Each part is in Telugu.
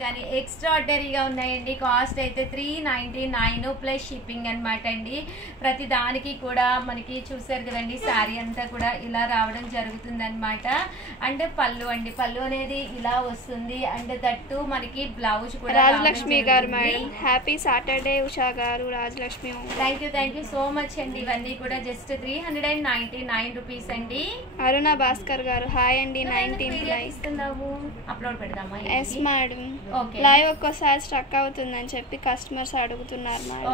కానీ ఎక్స్ట్రాఆర్డినరీగా ఉన్నాయండి. కాస్ట్ అయితే 399 ప్లస్ షిప్పింగ్ అనమాట అండి. ప్రతి దానికి కూడా మనకి చూసారు కదండి, శారీ అంతా కూడా ఇలా రావడం జరుగుతుంది అనమాట. అండ్ పళ్ళు అండి, పళ్ళు అనేది ఇలా వస్తుంది. అండ్ దట్టు మనకి బ్లౌజ్ కూడా. రాజలక్ష్మి గారు మేడం, హ్యాపీ సాటర్డే ఉషా గారు. Rajalakshmi thank you so much అండి. ఇవన్నీ కూడా జస్ట్ 399 రూపీస్ అండి. అరుణ భాస్కర్ గారు హాయ్ అండి. 19 ఇస్తున్నాము, అప్లోడ్ పెడదామా? ఎస్ మేడం, లైవ్ ఒక్కోసారి స్ట్రక్ అవుతుందని చెప్పి కస్టమర్స్ అడుగుతున్నారు మేడం.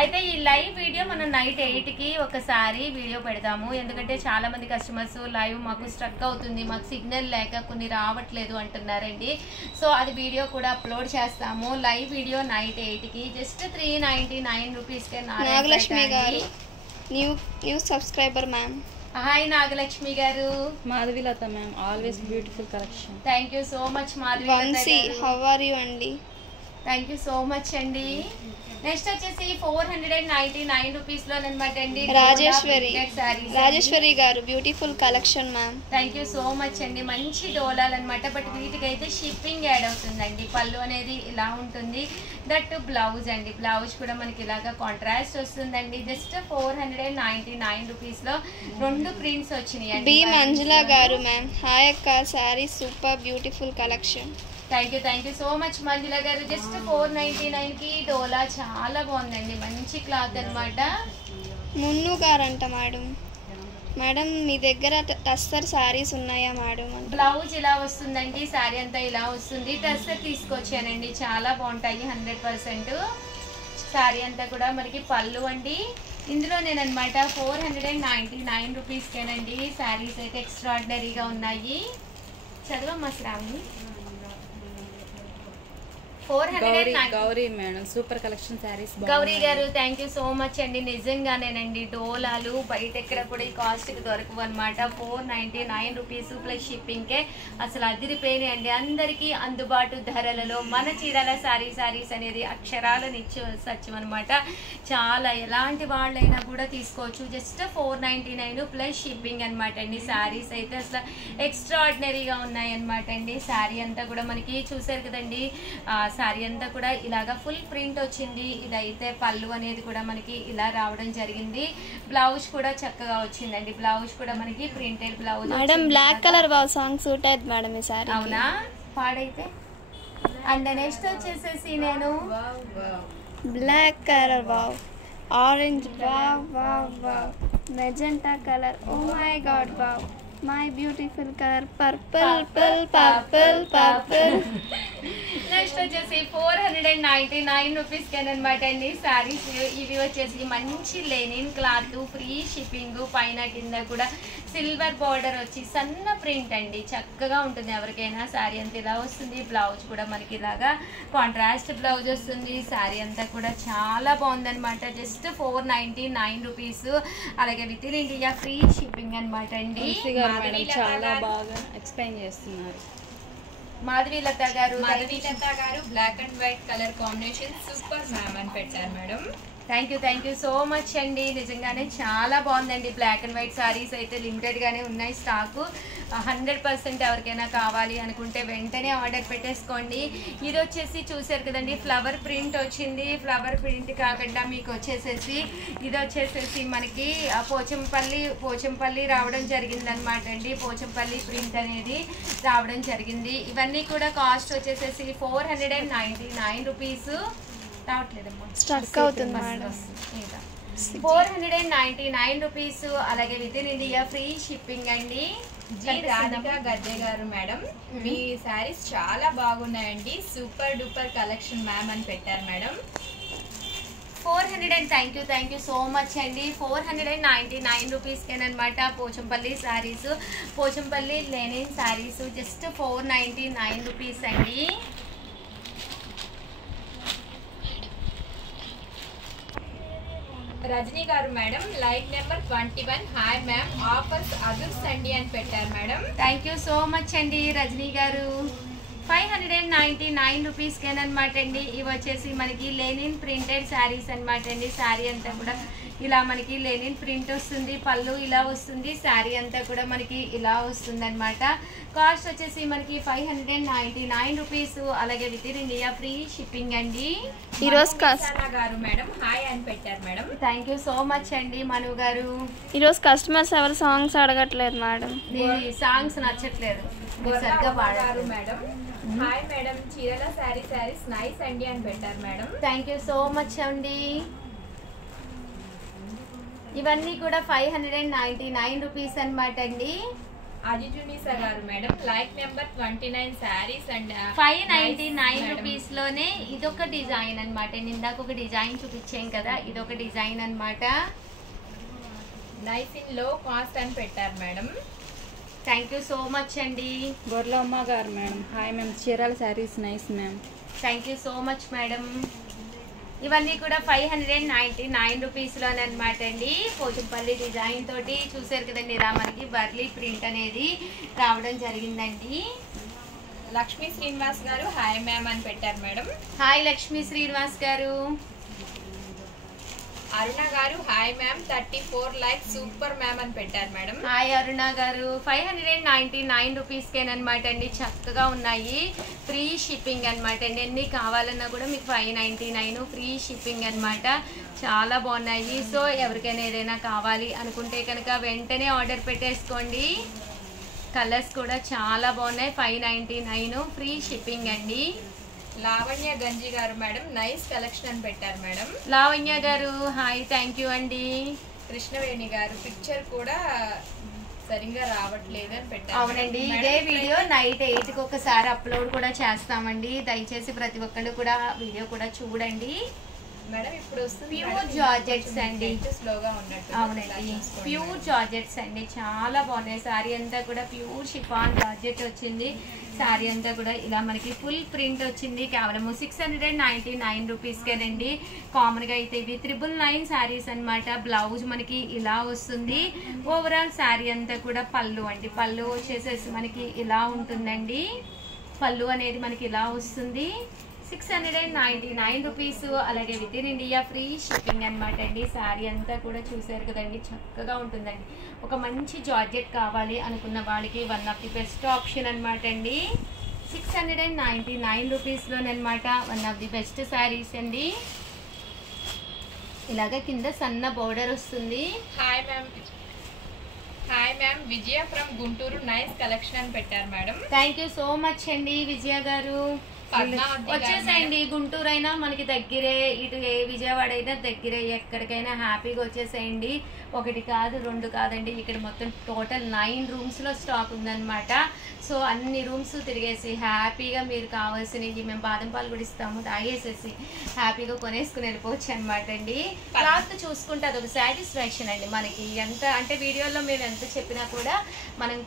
అయితే ఈ లైవ్ వీడియో మనం నైట్ 8కి ఒకసారి వీడియో పెడదాము. ఎందుకంటే చాలా మంది కస్టమర్స్ లైవ్ మాకు స్ట్రక్ అవుతుంది, మాకు సిగ్నల్ లేక కొన్ని రావట్లేదు అంటున్నారండి. సో అది వీడియో కూడా అప్లోడ్ చేస్తాము. లైవ్ వీడియో నైట్ 8కి జస్ట్ 399 రూపీస్కే. నాగలక్ష్మి గారు new subscriber ma'am. Hi Nagalakshmi గారు. Madhavilatha ma'am, always beautiful collection. Thank you so much Madhavi. How are you అండి? థ్యాంక్ యూ సో మచ్ అండి. నెక్స్ట్ వచ్చేసి 499 రూపీస్ లో అనమాట అండి. రాజేశ్వరి గారు beautiful collection ma'am. Thank you so much అండి. మంచి డోలాలు అనమాట. బట్ వీటికైతే షిప్పింగ్ యాడ్ అవుతుందండి. పళ్ళు అనేది ఇలా ఉంటుంది. దట్ బ్లౌజ్ అండి, బ్లౌజ్ కూడా మనకి ఇలాగా కాంట్రాస్ట్ వస్తుందండి. జస్ట్ 499 రూపీస్ లో 2 ప్రింట్స్ వచ్చినాయి అండి. బి మంజుల గారు మ్యామ్ హాయ్ అక్క, sari super beautiful collection. Thank you so much Manjula గారు. జస్ట్ 499కి డోలా చాలా బాగుందండి, మంచి క్లాత్ అనమాట. మున్ను గారంట మేడం. మేడం మీ దగ్గర టస్సర్ శారీస్ ఉన్నాయా మేడం? బ్లౌజ్ ఇలా వస్తుందండి, శారీ అంతా ఇలా వస్తుంది. టస్సర్ తీసుకొచ్చానండి, చాలా బాగుంటాయి 100%. శారీ అంతా కూడా మనకి పళ్ళు అండి. ఇందులో నేనమాట 499 రూపీస్కేనండి. శారీస్ అయితే ఎక్స్ట్రాఆర్డినరీగా ఉన్నాయి. చదవమ్మా Shravani. Gauri madam super collection saris. Gauri గారు థ్యాంక్ యూ సో మచ్ అండి. నిజంగానేనండి, డోలాలు బయట ఎక్కడ కూడా ఈ కాస్ట్కి దొరకవు అనమాట. 499 రూపీస్ ప్లస్ షిప్పింగ్కే అసలు అదిరిపోయినాయి అండి. అందరికీ అందుబాటు ధరలలో మన చీరాల శారీస్ అనేది అక్షరాలు సత్యం అనమాట. చాలా ఎలాంటి వాళ్ళైనా కూడా తీసుకోవచ్చు. జస్ట్ 499 ప్లస్ షిప్పింగ్ అనమాట అండి. శారీస్ అయితే అసలు ఎక్స్ట్రాఆర్డినరీగా ఉన్నాయి అనమాట అండి. శారీ అంతా కూడా మనకి చూసారు కదండి, శారీ అంతా కూడా ఇలాగా ఫుల్ ప్రింట్ వచ్చింది. ఇదైతే పళ్ళు అనేది కూడా మనకి ఇలా రావడం జరిగింది. బ్లౌజ్ కూడా చక్కగా వచ్చిందండి. బ్లౌజ్ కూడా మనకి printed blouse. Madam black colour wow song suit అయ్యింది మేడం ఈ సారీ. అవునా, పాడైతే. అండ్ నెక్స్ట్ వచ్చేసేసి నేను black colour wow, orange wow wow wow, magenta colour, oh my God wow, my beautiful colour, purple purple purple. Next వచ్చేసి 499 రూపీస్ అనమాట అండి. శారీస్ ఇవి వచ్చేసి మంచి లెనిన్ క్లాత్, ఫ్రీ షిప్పింగ్, పైన కింద కూడా సిల్వర్ బార్డర్ వచ్చి సన్న ప్రింట్ అండి. చక్కగా ఉంటుంది ఎవరికైనా. శారీ అంతా ఇలా వస్తుంది. బ్లౌజ్ కూడా మనకి ఇలాగా కాంట్రాస్ట్ బ్లౌజ్ వస్తుంది. శారీ అంతా కూడా చాలా బాగుందనమాట. Just 499 rupees. అలాగే within India free shipping అనమాట అండి. చాలా బాగా ఎక్స్ప్లెయిన్ చేస్తున్నారు. మాధవీలత గారు black and white colour combination super ma'am అని పెట్టారు madam. Thank you so much అండి. నిజంగానే చాలా బాగుందండి. బ్లాక్ అండ్ వైట్ శారీస్ అయితే లిమిటెడ్గానే ఉన్నాయి స్టాకు. 100% ఎవరికైనా కావాలి అనుకుంటే వెంటనే ఆర్డర్ పెట్టేసుకోండి. ఇది వచ్చేసి చూసారు కదండి, ఫ్లవర్ ప్రింట్ వచ్చింది. ఫ్లవర్ ప్రింట్ కాకుండా మీకు వచ్చేసేసి ఇది వచ్చేసేసి మనకి పోచంపల్లి రావడం జరిగింది అనమాట అండి. పోచంపల్లి ప్రింట్ అనేది రావడం జరిగింది. ఇవన్నీ కూడా కాస్ట్ వచ్చేసేసి 499 రూపీస్. రావట్లేదమ్మా, స్ట్రక్ అవుతుంది. 499 రూపీస్. అలాగే within India free shipping అండి. రాధిక గద్దె గారు మేడం, మీ శారీస్ చాలా బాగున్నాయండి, సూపర్ డూపర్ కలెక్షన్ మ్యామ్ అని పెట్టారు madam. 400. Thank you so much అండి. 499 రూపీస్కేనమాట Pochampally saris, Pochampally linen saris. Just 499 rupees అండి. రజనీ గారు madam, like number 21 hi ma'am, offers అదుర్స్ అండి అని పెట్టారు madam. Thank you so much అండి రజనీ గారు. 599 రూపీస్కేనమాట అండి. ఇవి వచ్చేసి మనకి లెనిన్ ప్రింటెడ్ శారీస్ అనమాట అండి. శారీ అంతా కూడా ఇలా మనకి లెనిన్ ప్రింట్ వస్తుంది, పళ్ళు ఇలా వస్తుంది, శారీ అంతా కూడా మనకి ఇలా వస్తుంది అనమాట. కాస్ట్ వచ్చేసి మనకి 599 రూపీస్. అలాగే within India free shipping అండి. ఈరోజు గారు మేడం హాయ్ అని పెట్టారు madam. Thank you so much అండి మను గారు. ఈరోజు కస్టమర్స్ ఎవరు సాంగ్స్ అడగట్లేదు మేడం. సాంగ్స్ నచ్చట్లేదు, మీరు సరిగ్గా పాడారు మేడం. హాయ్ మేడం, చీరల శారీస్ నైస్ అండి అని పెట్టారు madam. Thank you so much అండి. ఇవన్నీ కూడా 599 రూపీస్ అనమాట అండి. అజిజునిసా గారు madam like number 29 saris and 599 rupees లోనే ఇదొక డిజైన్ అనమాట. ఇందాక ఒక డిజైన్ చూపించాం కదా, ఇదొక డిజైన్ అనమాట. నైస్ ఇన్ లో కాస్ట్ అని పెట్టారు madam. Thank you so much అండి. గొర్లమ్మ గారు madam hi ma'am, Chirala saris nice ma'am. Thank you so much madam. ఇవన్నీ కూడా 599 రూపీస్ లోనే అనమాట అండి. పోచంపల్లి డిజైన్ తోటి చూసారు కదండి, ఇలా మనకి బర్లీ ప్రింట్ అనేది రావడం జరిగిందండి. లక్ష్మీ శ్రీనివాస్ గారు హాయ్ మ్యామ్ అని పెట్టారు మేడం. హాయ్ లక్ష్మీ శ్రీనివాస్ గారు. అరుణ గారు hi ma'am 34 like super ma'am అని పెట్టారు మేడం. హాయ్ అరుణ గారు. 599 రూపీస్కేనమాట అండి. చక్కగా ఉన్నాయి, ఫ్రీ షిప్పింగ్ అనమాట అండి. ఎన్ని కావాలన్నా కూడా మీకు 599 ఫ్రీ షిప్పింగ్ అనమాట. చాలా బాగున్నాయి. సో ఎవరికైనా ఏదైనా కావాలి అనుకుంటే కనుక వెంటనే ఆర్డర్ పెట్టేసుకోండి. కలర్స్ కూడా చాలా బాగున్నాయి. 599 ఫ్రీ షిప్పింగ్ అండి. లావణ్య గంజి గారు మేడం నైస్ కలెక్షన్ అని పెట్టారు మేడం. లావణ్య గారు హాయ్, థ్యాంక్ యూ అండి. కృష్ణవేణి గారు పిక్చర్ కూడా సరిగ్గా రావట్లేదు అని పెట్టారు. అవునండి, ఇదే వీడియో నైట్ 8కి ఒకసారి అప్లోడ్ కూడా చేస్తామండి. దయచేసి ప్రతి ఒక్కళ్ళు కూడా వీడియో కూడా చూడండి మేడం. ఇప్పుడు వస్తుంది ప్యూర్ జార్జెట్స్ అండి. స్లోగా ఉన్నట్టు. అవునండి, ప్యూర్ జార్జెట్స్ అండి. చాలా బాగున్నాయి. శారీ అంతా కూడా ప్యూర్ షిఫాన్ జార్జెట్ వచ్చింది. శారీ అంతా కూడా ఇలా మనకి ఫుల్ ప్రింట్ వచ్చింది. కేవలం 699 రూపీస్కేనండి. కామన్గా అయితే ఇవి 999 శారీస్ అనమాట. బ్లౌజ్ మనకి ఇలా వస్తుంది. ఓవరాల్ శారీ అంతా కూడా పళ్ళు అండి. పళ్ళు వచ్చేసేసి మనకి ఇలా ఉంటుందండి. పళ్ళు అనేది మనకి ఇలా వస్తుంది. 699 రూపీస్. అలాగే within India free shipping అనమాట అండి. శారీ అంతా కూడా చూసారు కదండి, చక్కగా ఉంటుందండి. ఒక మంచి జార్జెట్ కావాలి అనుకున్న వాళ్ళకి one of the best option అనమాట అండి. 699 రూపీస్లోనమాట one of the best saris అండి. ఇలాగ కింద సన్న బోర్డర్ వస్తుంది. Hi ma'am, hi ma'am Vijaya from Guntur nice collection అని పెట్టారు madam. Thank you so much అండి విజయ గారు. వచ్చేసేయండి. గుంటూరు అయినా మనకి దగ్గరే, ఇటు ఏ విజయవాడ అయినా దగ్గరే, ఎక్కడికైనా హ్యాపీగా వచ్చేసేయండి. ఒకటి కాదు, రెండు కాదండి, ఇక్కడ మొత్తం టోటల్ 9 రూమ్స్లో స్టాక్ ఉందన్నమాట. సో అన్ని రూమ్స్ తిరిగేసి హ్యాపీగా మీరు కావాల్సినవి మేము బాదం పాలు కూడా ఇస్తాము, తాగేసేసి హ్యాపీగా కొనేసుకుని వెళ్ళిపోవచ్చు అనమాట అండి. క్లాత్ చూసుకుంటే అదొక సాటిస్ఫాక్షన్ అండి మనకి. ఎంత అంటే వీడియోలో మేము ఎంత చెప్పినా కూడా మనం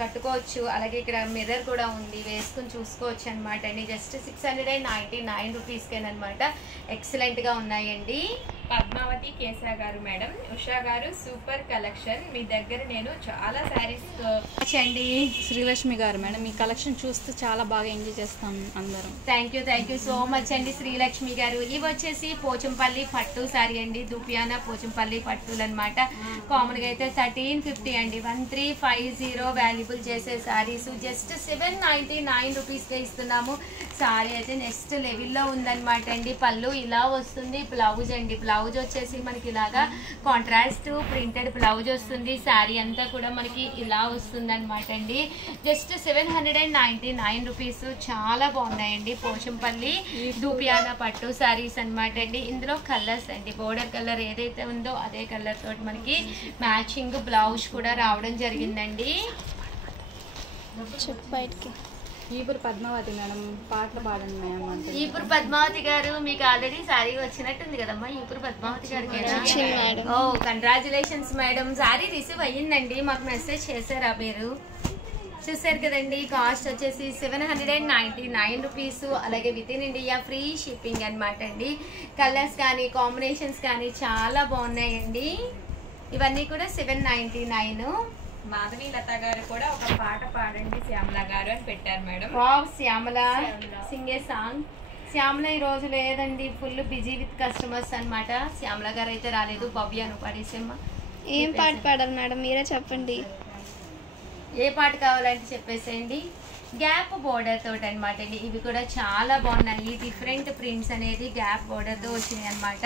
కట్టుకోవచ్చు. అలాగే ఇక్కడ మిర్రర్ కూడా ఉంది, వేసుకుని చూసుకోవచ్చు అనమాట అండి. జస్ట్ 699 రూపీస్కేనమాట. ఎక్సలెంట్గా ఉన్నాయండి. పద్మావతి కేశా గారు మేడం, ఉషా గారు సూపర్ కలెక్షన్. మీ దగ్గర నేను చాలా శారీస్ అండి. శ్రీలక్ష్మి గారు మేడం, మీ కలెక్షన్ చూస్తే చాలా బాగా ఎంజాయ్ చేస్తాం అందరం. థ్యాంక్ యూ సో మచ్ అండి శ్రీలక్ష్మి గారు. ఇవి వచ్చేసి పోచంపల్లి పట్టు శారీ అండి. దుపియానా పోచంపల్లి పట్టులు అనమాట. కామన్గా అయితే 1350 అండి. 1350 వాల్యుబుల్ చేసే శారీస్ జస్ట్ 799 రూపీస్కే ఇస్తున్నాము. శారీ అయితే నెక్స్ట్ లెవెల్లో ఉందన్నమాట అండి. పళ్ళు ఇలా వస్తుంది. బ్లౌజ్ అండి, బ్లౌజ్ వచ్చేసి మనకి ఇలాగా కాంట్రాస్ట్ ప్రింటెడ్ బ్లౌజ్ వస్తుంది. శారీ అంతా కూడా మనకి ఇలా వస్తుంది అనమాట అండి. Just 799 rupees. చాలా బాగున్నాయండి పోచంపల్లి దూపియానా పట్టు శారీస్ అనమాట అండి. ఇందులో కలర్స్ అండి, బోర్డర్ కలర్ ఏదైతే ఉందో అదే కలర్ తోటి మనకి మ్యాచింగ్ బ్లౌజ్ కూడా రావడం జరిగిందండి. బయటికి ఈపురు పద్మావతి మేడం, పాటలు పాడండి మేడం అంటే. ఈపురు పద్మావతి గారు, మీకు ఆల్రెడీ శారీ వచ్చినట్టుంది కదమ్మా. ఈపురు పద్మావతి గారికి ఓ కంగ్రాచులేషన్స్ మేడం. శారీ రిసీవ్ అయ్యిందండి, మాకు మెసేజ్ చేశారా మీరు? చూసారు కదండి. కాస్ట్ వచ్చేసి 799 రూపీస్. అలాగే within India free shipping అనమాట అండి. కలర్స్ కానీ కాంబినేషన్స్ కానీ చాలా బాగున్నాయండి. ఇవన్నీ కూడా 799. మాధవి లత గారు కూడా ఒక పాట పాడండి శ్యామల గారు అని పెట్టారు మేడం. వావ్ శ్యామల, సింగ్ ఏ సాంగ్. శ్యామల ఈ రోజు లేదండి, ఫుల్ బిజీ విత్ కస్టమర్స్ అన్నమాట. శ్యామల గారు అయితే రాలేదు. భవ్యను పడేసేమ్మా. ఏం పాట పాడాలి మేడం, మీరే చెప్పండి. ఏ పాట కావాలంటే చెప్పేసేయండి. గ్యాప్ బోర్డర్ తోటి అనమాట అండి. ఇవి కూడా చాలా బాగున్నాయి. డిఫరెంట్ ప్రింట్స్ అనేది గ్యాప్ బోర్డర్తో వచ్చినాయి అనమాట.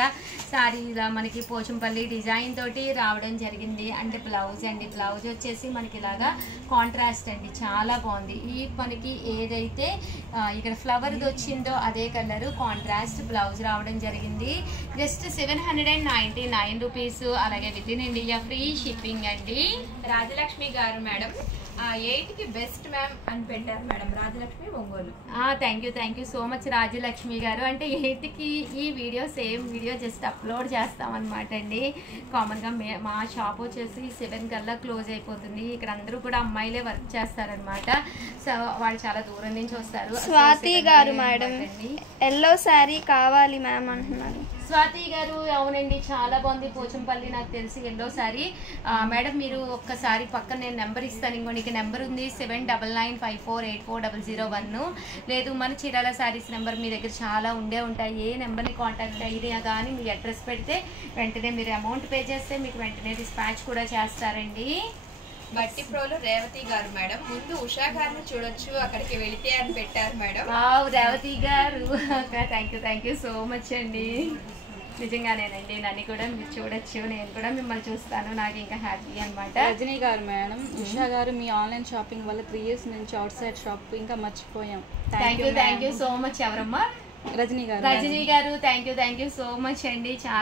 సారీ ఇలా మనకి పోచంపల్లి డిజైన్ తోటి రావడం జరిగింది. అంటే బ్లౌజ్ అండి, బ్లౌజ్ వచ్చేసి మనకి ఇలాగా కాంట్రాస్ట్ అండి, చాలా బాగుంది. ఈ మనకి ఏదైతే ఇక్కడ ఫ్లవర్ది వచ్చిందో అదే కలర్ కాంట్రాస్ట్ బ్లౌజ్ రావడం జరిగింది. Just 799 rupees. అలాగే within India free shipping అండి. రాజలక్ష్మి గారు మేడం 8కి బెస్ట్ మ్యామ్ అని పెట్టారు madam. Rajalakshmi Ongole. Thank you so much Rajalakshmi గారు. అంటే 8కి ఈ video same video just upload చేస్తామన్నమాట అండి. కామన్గా మా షాప్ వచ్చేసి 7 కల్లా క్లోజ్ అయిపోతుంది. ఇక్కడ అందరూ కూడా అమ్మాయిలే వర్క్ చేస్తారనమాట. సో వాళ్ళు చాలా దూరం నుంచి వస్తారు. స్వాతి గారు మేడం ఎల్లో శారీ కావాలి మ్యామ్ అంటున్నారు. స్వాతి గారు అవునండి, చాలా బాగుంది. పోచంపల్లి నాకు తెలిసి ఎల్లో సారీ. మేడం మీరు ఒక్కసారి పక్కన నేను నెంబర్ ఇస్తాను. ఇంకోనికి నెంబర్ ఉంది 7995484001. లేదు మన చీరాల శారీస్ నెంబర్ మీ దగ్గర చాలా ఉంటాయి. ఏ నెంబర్ని కాంటాక్ట్ అయినా కానీ మీ అడ్రస్ పెడితే వెంటనే మీరు అమౌంట్ పే చేస్తే మీకు వెంటనే డిస్పాచ్ కూడా చేస్తారండి. బట్టి ప్రోలు రేవతి గారు మేడం. ముందు ఉషా గారిని చూడొచ్చు, అక్కడికి వెళితే అని పెట్టారు మేడం. రేవతి గారు థ్యాంక్ యూ సో మచ్ అండి. నిజంగానేనండి, నన్ను కూడా మీరు చూడొచ్చు, నేను కూడా మిమ్మల్ని చూస్తాను, నాకు ఇంకా హ్యాపీ అనమాట. రజనీ గారు మేడం, ఉషా గారు మీ ఆన్లైన్ షాపింగ్ వల్ల 3 years నుంచి అవుట్ సైడ్ షాప్ ఇంకా మర్చిపోయాం. Thank you so much. ఎవరమ్మా? రజనీ గారు. రజనీ గారు థ్యాంక్ యూ సో మచ్ అండి. చాలా